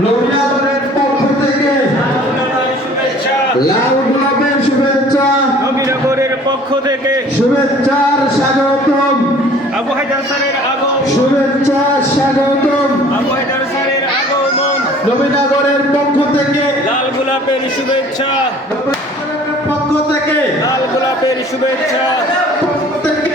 নবীনগরের পক্ষ থেকে শুভেচ্ছা লাল গোলাপের শুভেচ্ছা। নবীনগরের পক্ষ থেকে শুভেচ্ছার স্বাগতম। আবু হায়দার স্যারের আগমন। শুভেচ্ছা স্বাগতম। আবু হায়দার স্যারের আগমন। নবীনগরের পক্ষ থেকে লাল গোলাপের শুভেচ্ছা। পক্ষ থেকে লাল গোলাপের শুভেচ্ছা। পক্ষ থেকে